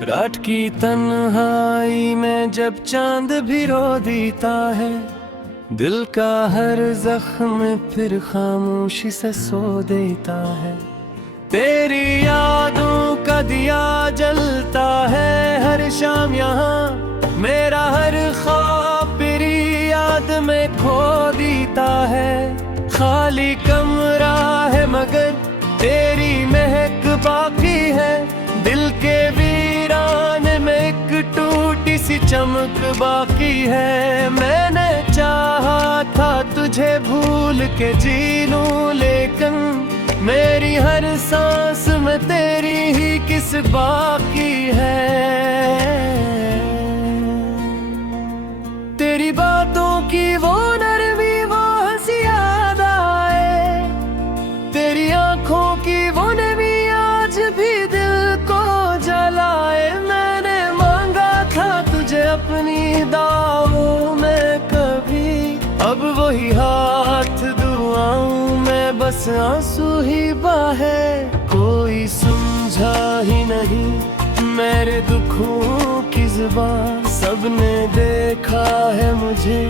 रात की तन्हाई में जब चांद भी रो देता है, दिल का हर जख्म फिर खामोशी से सो देता है। तेरी यादों का दिया जलता है हर शाम यहाँ, मेरा हर ख्वाब तेरी याद में खो देता है। खाली कमरा है मगर तेरी महक बाकी है, दिल के वीराने में एक टूटी सी चमक बाकी है। मैंने चाहा था तुझे भूल के जी लूं, लेकिन मेरी हर सांस में तेरी ही किस बाकी है। तेरी बातों की वो नरमी, वो हंसी याद आए, तेरी आंखों की वो नमी आज भी दिल को जलाए। मैंने मांगा था तुझे अपनी दावों में कभी, अब वही हाथ दुआओं में बस आंसू ही बहे। कोई समझा ही नहीं मेरे दुखों की जुबान, सबने देखा है मुझे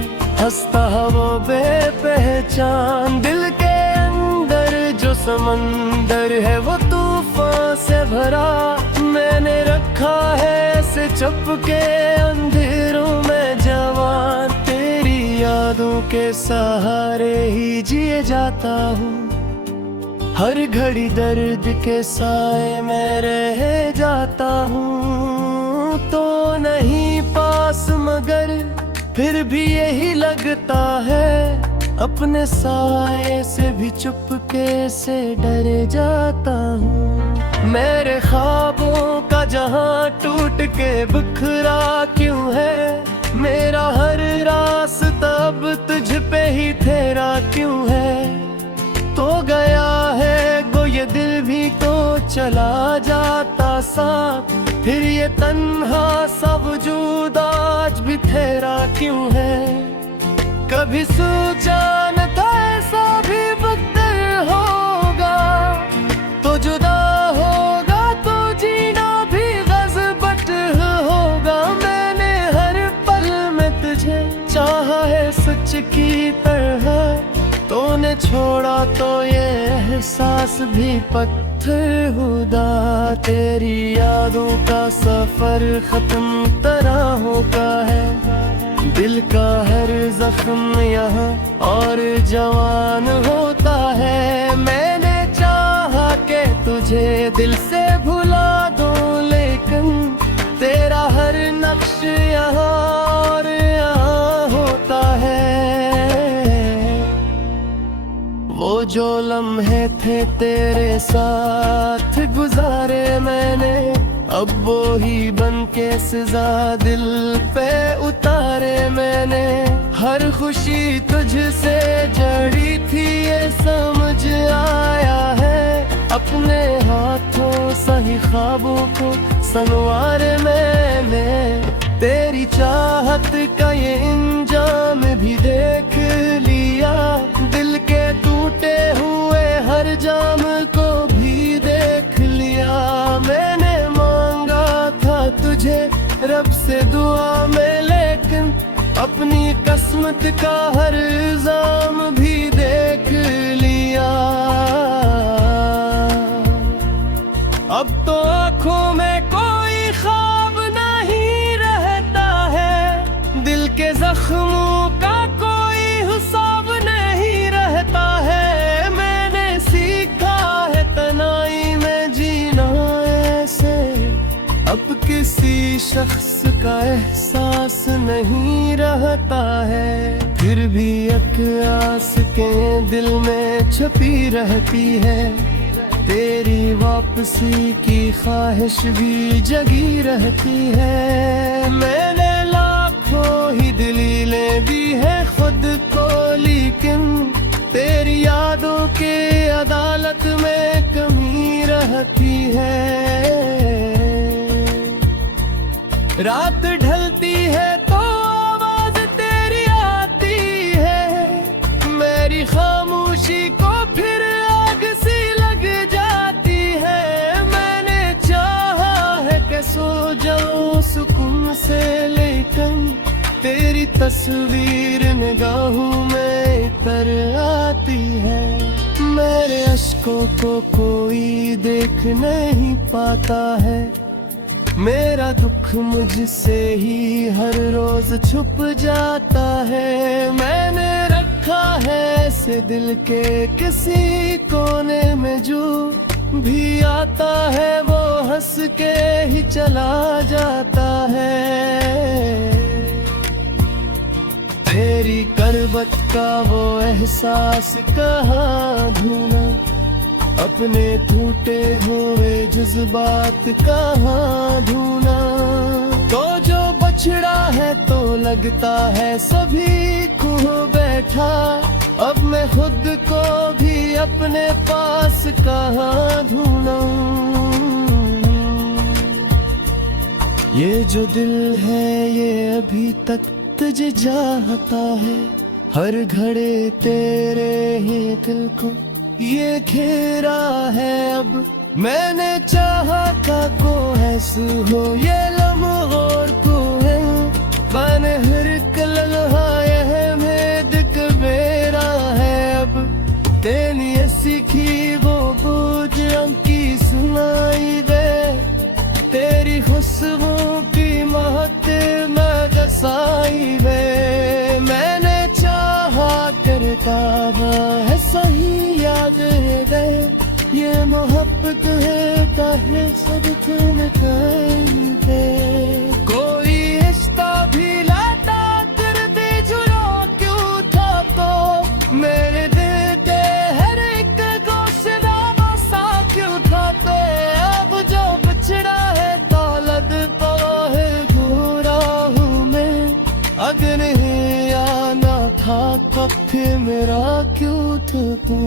हंसता वो बेपहचान। दिल के अंदर जो समंदर है वो तूफान से भरा, मैंने रखा है ऐसे चुपके अंधेरों में जवान। तेरी यादों के सहारे ही जिए जाता हूँ, हर घड़ी दर्द के साए में रह जाता हूँ। तो नहीं पास मगर फिर भी यही लगता है, अपने साए से भी चुपके से डर जाता हूँ। मेरे ख्वाबों का जहां टूट के बिखरा क्यों है, मेरा हर रास्ता अब तुझ पे ही तेरा क्यों है। तो गया है को ये दिल भी तो चला जाता साथ, फिर ये तन्हा सा वजूद आज भी तेरा क्यों है। कभी सोचा न था ऐसा भी वक्त होगा, तो जुदा होगा तो जीना भी गज़बत होगा। मैंने हर पल में तुझे चाहा है सच की तरह, तूने छोड़ा तो ये एहसास भी पत्थर हुदा। तेरी यादों का सफर खत्म तरहों का है, दिल का हर जख्म यहाँ और जवान होता है। मैंने चाहा कि तुझे दिल से भुला दूं, लेकिन तेरा हर नक्श यहाँ और यहाँ होता है। वो जो लम्हे थे तेरे साथ गुजारे मैंने, अब वो ही बन के सजा दिल पे उतारे मैंने। हर खुशी तुझसे जड़ी थी ये समझ आया है, अपने हाथों सही ख्वाबों को संवारे मैंने। तेरी चाहत का ये इंजाम भी देख लिया, दिल के टूटे हुए हर जाम को भी देख लिया। मैंने मांगा था तुझे रब से दुआ में, लेकिन अपनी किस्मत का हर इल्जाम भी देख लिया। अब तो आँखों में कोई ख्वाब नहीं रहता है, दिल के जख्मों का कोई हिसाब नहीं रहता है। मैंने सीखा है तन्हाई में जीना ऐसे, अब किसी शख्स का एहसास नहीं रहता है। फिर भी एक आस के दिल में छुपी रहती है, तेरी वापसी की ख्वाहिश भी जगी रहती है। मैंने लाखों ही दलीलें दी है खुद को, लेकिन तेरी यादों के अदालत में कमी रहती है। रात ढलती है तो आवाज तेरी आती है, मेरी खामोशी को फिर आग सी लग जाती है। मैंने चाहा है कि सो जा तेरी तस्वीर निगाहों में तर आती है। मेरे अश्कों को कोई देख नहीं पाता है, मेरा दुख मुझसे ही हर रोज छुप जाता है। मैंने रखा है ऐसे दिल के किसी कोने में, जो भी आता है वो हंस के ही चला जाता है। तेरी करवट का वो एहसास कहाँ ढूंढा, अपने टूटे हुए जज्बात कहाँ ढूंढा। तो जो बछड़ा है तो लगता है सभी को बैठा, अब मैं खुद को भी अपने पास कहाँ ढूंढूं। ये जो दिल है ये अभी तक तुझे चाहता है, हर घड़े तेरे ही दिल को ये घेरा है। अब मैंने चाहा था को ऐसे हो ये लम्हों को है, मैंने हर लम्हा यह में दिख मेरा है। अब तेरी सीखी वो बोझ की सुनाई दे, तेरी खुशबू की महक में दसाई वे। मैंने चाहा करता है सही याद दे, ये मोहब्बत है ताहे सब तुम कर दे। कोई रिश्ता भी लाता कर दे जुड़ा क्यों था, तो मेरे दिल के हर एक गोशा बसा क्यों था। तो अब जो बिछड़ा है दौलत तो है घूरा हूँ मैं, अगर नहीं आना था कब फिर मेरा क्यों था तू।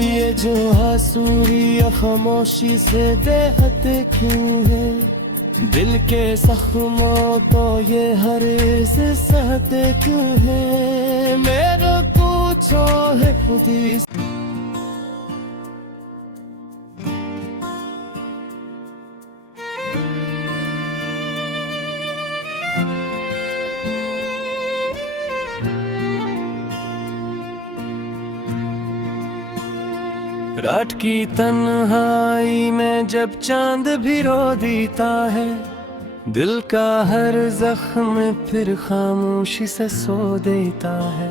ये जो हंसूरी खामोशी से बेहद क्यों है, दिल के जख्मों तो ये हर से सहते क्यों है। मेरे पूछो है खुद ही। रात की तन्हाई में जब चांद भी रो देता है, दिल का हर जख्म फिर खामोशी से सो देता है।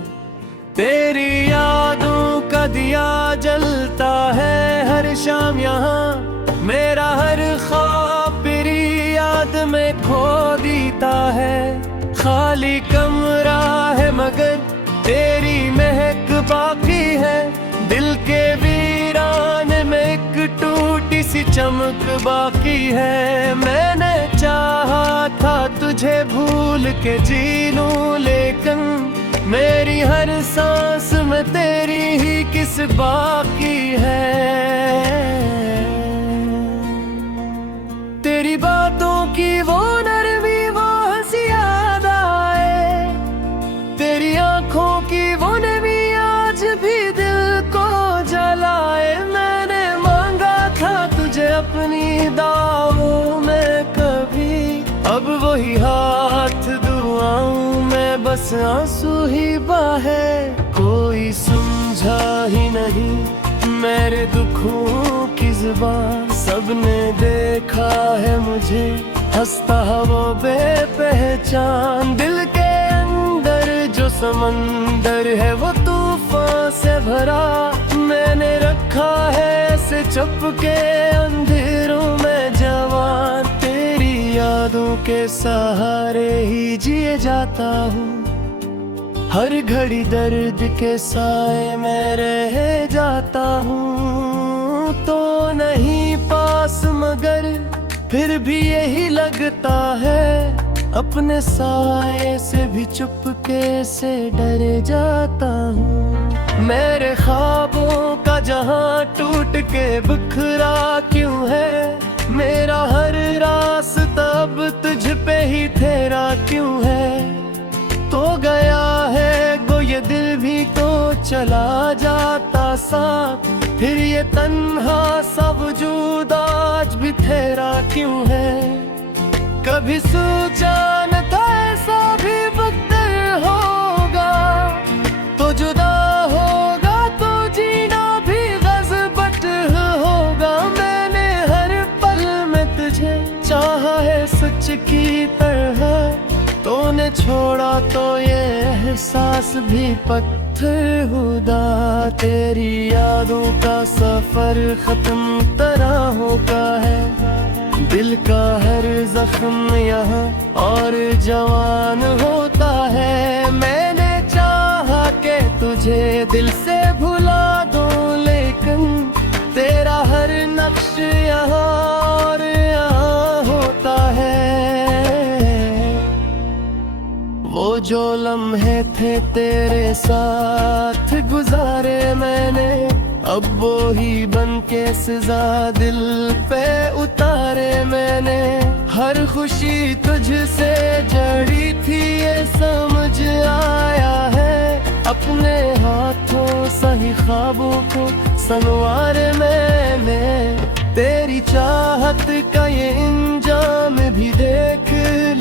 तेरी यादों का दिया जलता है हर शाम यहाँ, मेरा हर ख्वाब तेरी याद में खो देता है। खाली कमरा है मगर तेरी महक बाकी है, दिल के वीराने में एक टूटी सी चमक बाकी है। मैंने चाहा था तुझे भूल के जी लूं, लेकिन मेरी हर सांस में तेरी ही किस बाकी है। तेरी बातों की वो नरमी वो हंसी याद आए, तेरी आंखों की वो नमी आज भी दिल को जलाए। मैंने मांगा था तुझे अपनी दावों में कभी, अब वही हाथ दुआओं में बस आंसू ही बहे। कोई समझा ही नहीं मेरे दुखों की जुबान, सबने देखा है मुझे हंसता वो बेपहचान। दिल के अंदर जो समंदर है वो तूफान से भरा, मैंने रखा है ऐसे चुपके अंधेरों में जवान। तेरी यादों के सहारे ही जिए जाता हूँ, हर घड़ी दर्द के साए में रह जाता हूँ। तो नहीं पास मगर फिर भी यही लगता है, अपने साए से भी चुपके से डर जाता हूँ। मेरे ख्वाबों का जहां टूट के बिखरा क्यों है, मेरा हर रास्ता अब तुझ पे ही तेरा क्यों है। तो गया है को ये दिल भी तो चला जाता साथ, फिर ये तन्हा सा वजूद आज भी तेरा क्यों है। कभी सोचा न था ऐसा भी वक्त तुझे चाहा है सच की तरह, तूने छोड़ा तो ये एहसास भी पत्थर हुदा। तेरी यादों का सफर खत्म तरहों का है, दिल का हर जख्म यहाँ और जवान होता है। मैंने चाहा कि तुझे दिल से भुला दूं, लेकिन तेरा हर नक्श यहाँ और यहाँ होता है। वो जो लम्हे थे तेरे साथ गुजारे मैंने, अब वो ही बन के सजा दिल पे उतारे मैंने। हर खुशी तुझसे जड़ी थी ये समझ आया है, अपने हाथों सही ख्वाबों को संवारे मैंने। तेरी चाहत का ये इंजाम भी देख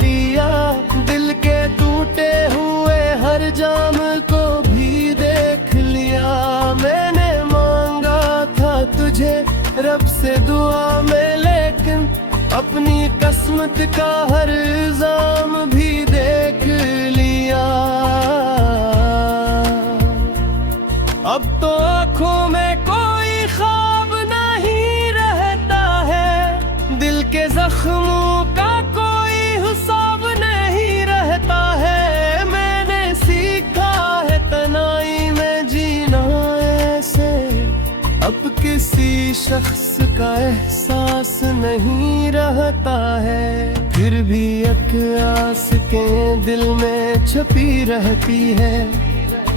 लिया, दिल के टूटे हुए हर जाम को भी देख लिया। मैंने मांगा था तुझे रब से दुआ में, लेकिन अपनी किस्मत का हर इल्जाम भी देख लिया। अब तो आँखों में कोई ख्वाब नहीं रहता है, दिल के जख्मों का कोई हिसाब नहीं रहता है। मैंने सीखा है तन्हाई में जीना ऐसे, अब किसी शख्स का एहसास नहीं रहता है। फिर भी एक आस के दिल में छुपी रहती है,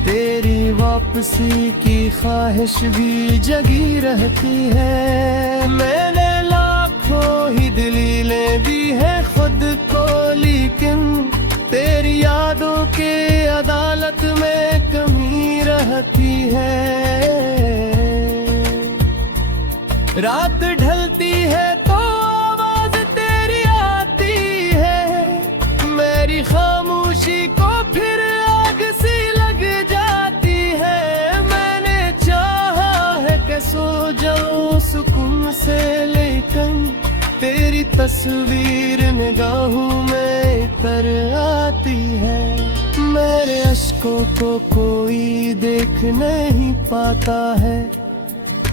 तेरी वापसी की ख्वाहिश भी जगी रहती है। मैंने लाखों ही दलीलें दी है खुद को, लेकिन तेरी यादों के अदालत में कमी रहती है। रात ढलती है तो आवाज तेरी आती है, मेरी खामोशी को फिर आग सी लग जाती है। मैंने चाहा है कि सो जाऊं सुकून से, लेकिन तेरी तस्वीर निगाहों में तर आती है। मेरे अश्कों को कोई देख नहीं पाता है,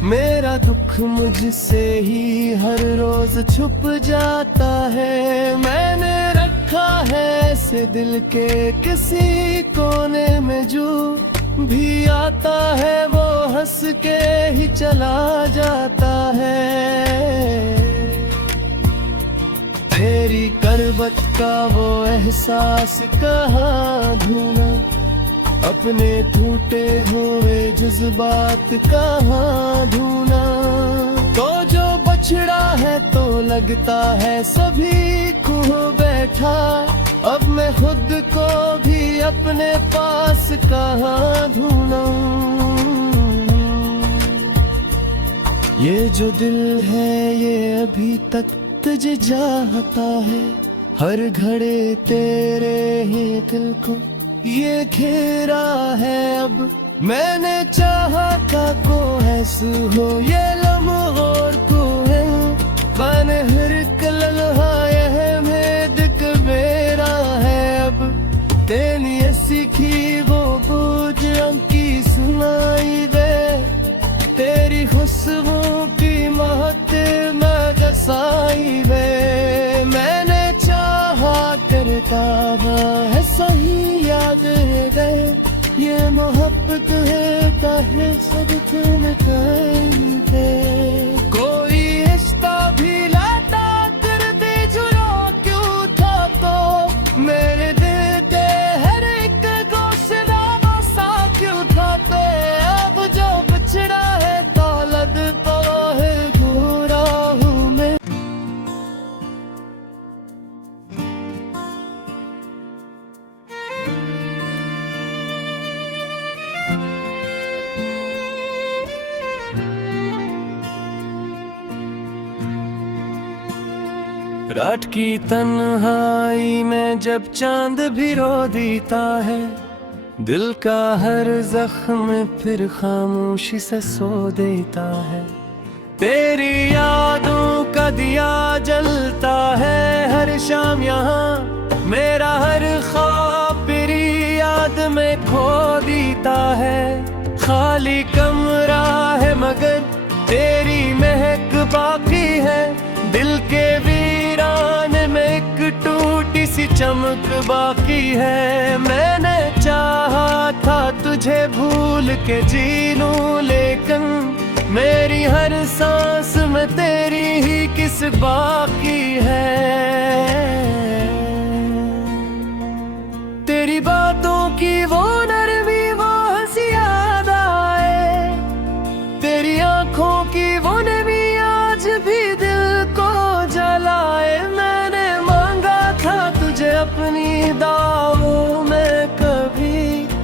मेरा दुख मुझसे ही हर रोज छुप जाता है। मैंने रखा है ऐसे दिल के किसी कोने में, जो भी आता है वो हंस के ही चला जाता है। तेरी करबत का वो एहसास कहाँ ढूंढा, अपने टूटे हुए जज्बात कहाँ ढूंढा। तो जो बछड़ा है तो लगता है सभी को बैठा, अब मैं खुद को भी अपने पास कहाँ ढूंढूं। ये जो दिल है ये अभी तक तुझे चाहता है, हर घड़े तेरे ही दिल को ये घेरा है। अब मैंने चाहा था को ऐसे हो ये लम्हों को है, बने हर लम्हा यह मेद मेरा है। अब तेरी सीखी वो बोझ की सुनाई दे, तेरी खुशबू की महक में दसाई दे। मैंने चाहा करता है सही याद दे, ये मोहब्बत है ताहे सब तुम कर दे। कोई रिश्ता भी लाता कर दे जुड़ा क्यों था, तो मेरे दिल के हर एक गोशा बसा क्यों था। तो अब जो बिछड़ा है तो लगता है घूरा हूँ मैं। रात की तन्हाई में जब चांद भी रो देता है, दिल का हर जख्म फिर खामोशी से सो देता है। तेरी यादों का का दिया जलता है हर शाम यहाँ। मेरा हर ख्वाब तेरी याद में खो देता है। खाली कमरा है मगर तेरी महक बाकी है। दिल के वीराने में एक टूटी सी चमक बाकी है। मैंने चाहा था तुझे भूल के जी लूं, लेकिन मेरी हर सांस में तेरी ही किस बाकी है। तेरी बातों की वो नरमी, वो हंसी याद आए। तेरी आंखों की वो नमी आज भी दिल को जलाए। मैंने मांगा था तुझे अपनी दावों में कभी,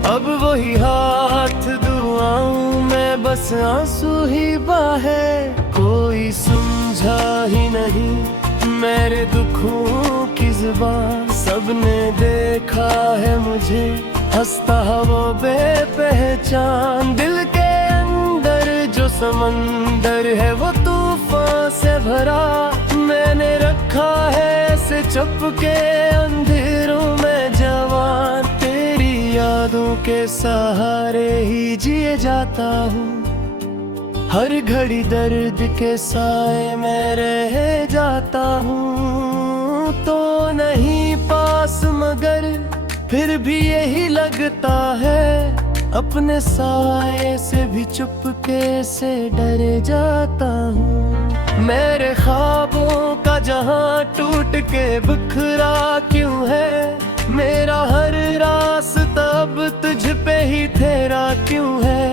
अब वही हाथ दुआओं में बस आंसू ही बहे। कोई समझा ही नहीं मेरे दुखों की जुबान। सबने देखा है मुझे हंसता वो बेपहचान। दिल के अंदर जो समंदर है वो तूफान से भरा। मैंने रखा है ऐसे चुपके अंधेरों में जवान। तेरी यादों के सहारे ही जिए जाता हूँ। हर घड़ी दर्द के साए में रह जाता हूँ। तो नहीं पास मगर फिर भी यही लगता है। अपने साए से भी चुपके से डर जाता हूँ। मेरे ख्वाबों का जहां टूट के बिखरा क्यों है। मेरा हर रास्ता अब तुझ पे ही तेरा क्यों है।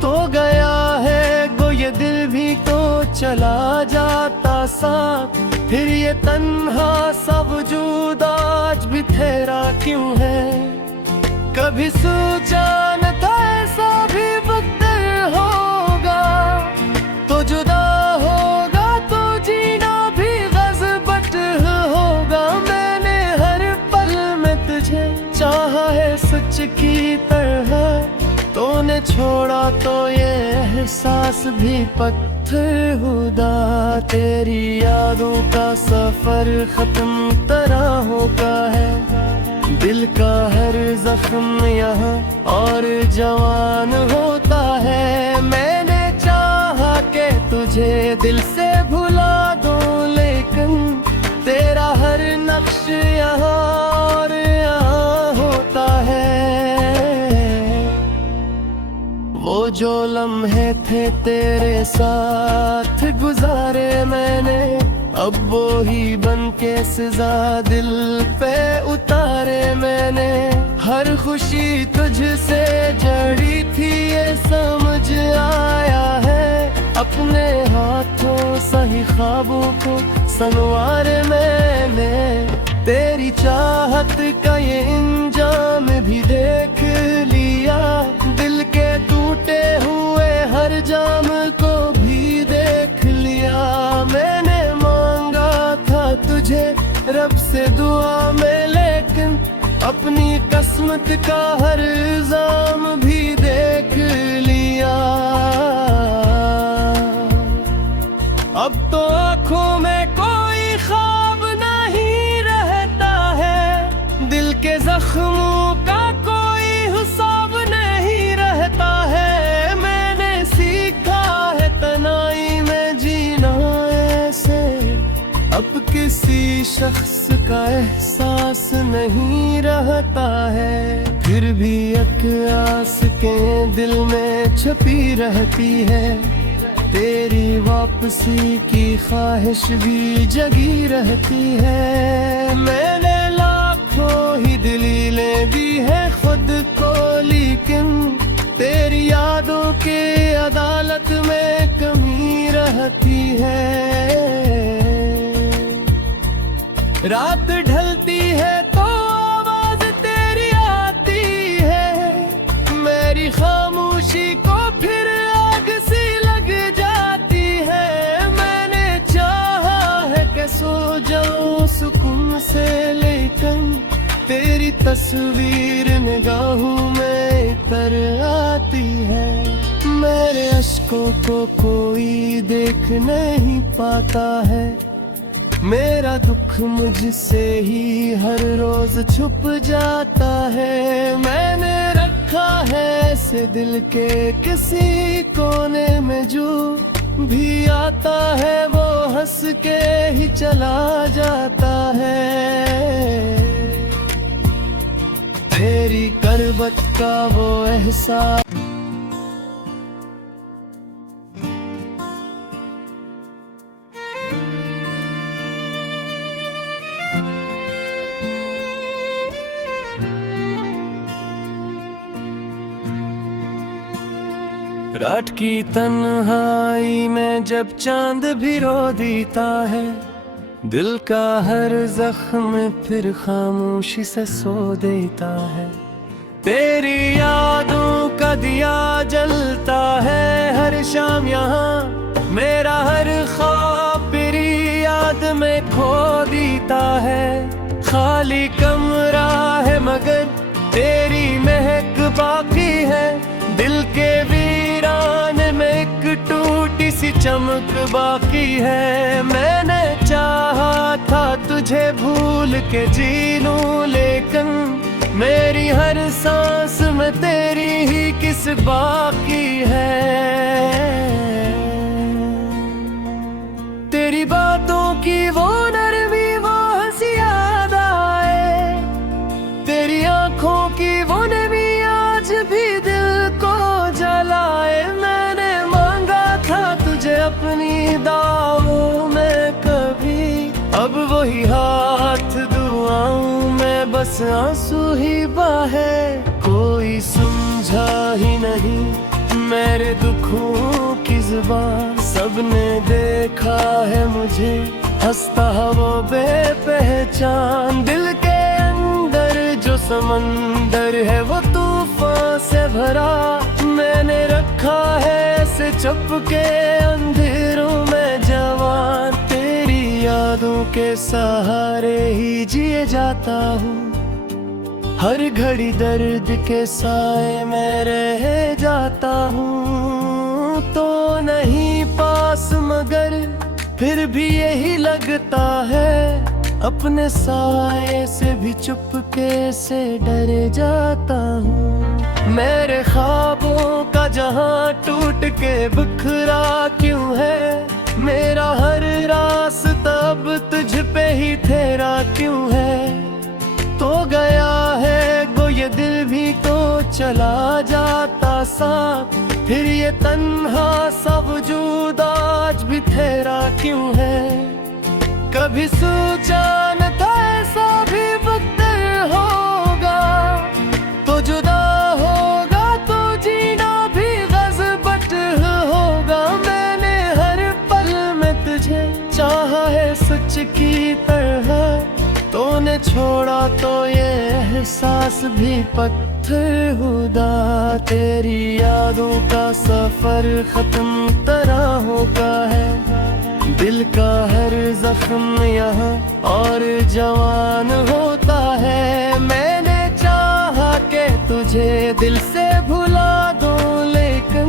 तो गया है गो ये दिल भी तो चला जाता साथ। फिर ये तन्हा सा वजूद आज भी तेरा क्यों है। कभी सोचा न था ऐसा भी वक्त होगा। तो जुदा होगा तो जीना भी गज़बत होगा। मैंने हर पल में तुझे चाहा है सच की तरह। तूने छोड़ा तो ये एहसास भी पत्थर हुदा। तेरी यादों का सफर खत्म तरहों का है। दिल का हर जख्म यहाँ और जवान होता है। मैंने चाहा कि तुझे दिल से भुला दूं, लेकिन तेरा हर नक्श यहाँ और यहाँ होता है। वो जो लम्हे थे तेरे साथ गुजारे मैंने, अब वो ही बन के सजा दिल पे उतारे मैंने। हर खुशी तुझसे जड़ी थी ये समझ आया है। अपने हाथों सही ख्वाबों को संवारे मैंने। तेरी चाहत का ये इंजाम भी देख लिया। दिल के टूटे हुए हर जाम को भी देख लिया। मैंने मांगा था तुझे रब से दुआ में, लेकिन अपनी किस्मत का हर इल्जाम भी देख लिया। अब तो आँखों में कोई ख्वाब नहीं रहता है। दिल के जख्मों का कोई हिसाब नहीं रहता है। मैंने सीखा है तन्हाई में जीना ऐसे। अब किसी शख्स का एहसास नहीं रहता है। फिर भी एक आस के दिल में छुपी रहती है। तेरी वापसी की ख्वाहिश भी जगी रहती है। मैंने लाखों ही दलीलें दी है खुद को, लेकिन तेरी यादों के अदालत में कमी रहती है। रात ढलती है तो आवाज तेरी आती है। मेरी खामोशी को फिर आग सी लग जाती है। मैंने चाहा है कि सो जाऊं सुकून से, लेकिन तेरी तस्वीर निगाहों में तर आती है। मेरे अश्कों को कोई देख नहीं पाता है, मेरा दुख मुझसे ही हर रोज छुप जाता है। मैंने रखा है ऐसे दिल के किसी कोने में, जो भी आता है वो हंस के ही चला जाता है। तेरी करवट का वो एहसास रात की तन्हाई में जब चांद भी रो देता है, दिल का हर जख्म फिर खामोशी से सो देता है। तेरी यादों का दिया जलता है हर शाम यहाँ, मेरा हर ख्वाब तेरी याद में खो देता है। खाली कमरा है मगर तेरी महक बाकी है, दिल के वीराने में एक टूटी सी चमक बाकी है। मैंने चाहा था तुझे भूल के जी लूं, लेकिन मेरी हर सांस में तेरी ही किस बाकी है। तेरी बातों की वो नरमी, वो हंसी याद आए, तेरी आंखों की वो नमी आज भी दिल को जलाए। मैंने मांगा था तुझे अपनी दावों में कभी, अब वही हाथ दुआओं में बस आंसू ही बहे। कोई समझा ही नहीं मेरे दुखों की जुबान, सबने देखा है मुझे हंसता वो बेपहचान। दिल के अंदर जो समंदर है वो तूफान से भरा, मैंने रखा है ऐसे चुपके अंधेरों में जवान। तेरी यादों के सहारे ही जिए जाता हूँ, हर घड़ी दर्द के साए में रह जाता हूँ। तो नहीं पास मगर फिर भी यही लगता है, अपने साए से भी चुपके से डर जाता हूँ। मेरे ख्वाबों का जहां टूट के बिखरा क्यों है, मेरा हर रास्ता अब तुझ पे ही तेरा क्यों है। तो गया है वो ये दिल भी तो चला जाता साथ, फिर ये तन्हा सा वजूद आज भी तेरा क्यों है। कभी सोचा न था ऐसा भी वक्त होगा, तो जुदा होगा तो जीना भी गज़बत होगा। मैंने हर पल में तुझे चाहा है सच की तरह, तूने छोड़ा तो ये एहसास भी पत्थर हुदा। तेरी यादों का सफर खत्म तरहों का है, दिल का हर जख्म यहाँ और जवान होता है। मैंने चाहा कि तुझे दिल से भुला दूं, लेकिन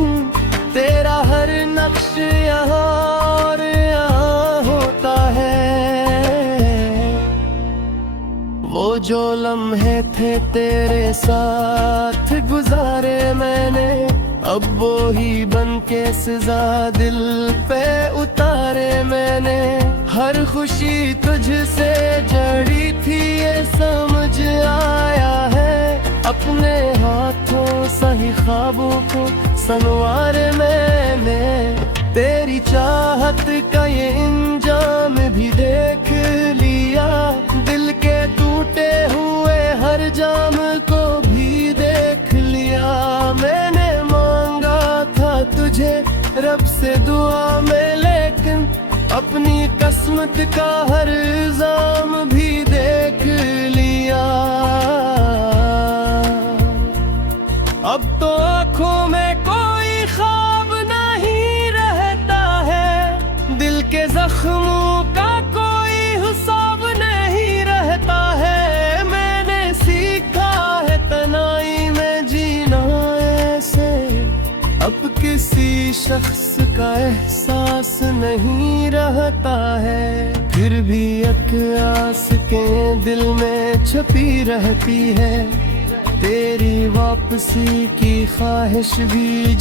तेरा हर नक्श यहाँ और यहाँ होता है। वो जो लम्हे थे तेरे साथ गुजारे मैंने, अब वो ही बन के सजा दिल पे उतारे मैंने। हर खुशी तुझसे जड़ी थी ये समझ आया है, अपने हाथों सही ख्वाबों को संवारे मैंने। तेरी चाहत का ये इंजाम भी देख लिया, दिल के टूटे हुए हर जाम को भी देख लिया। मैंने तुझे रब से दुआ में, लेकिन अपनी किस्मत का हर इल्जाम भी देख लिया। अब तो आँखों में कोई ख्वाब नहीं रहता है, दिल के जख्मों का कोई हिसाब नहीं रहता है। मैंने सीखा है तन्हाई में जीना ऐसे, अब किस शख्स का एहसास नहीं रहता है, फिर भी एक आस के दिल में छपी रहती है, तेरी वापसी की ख्वाहिश भी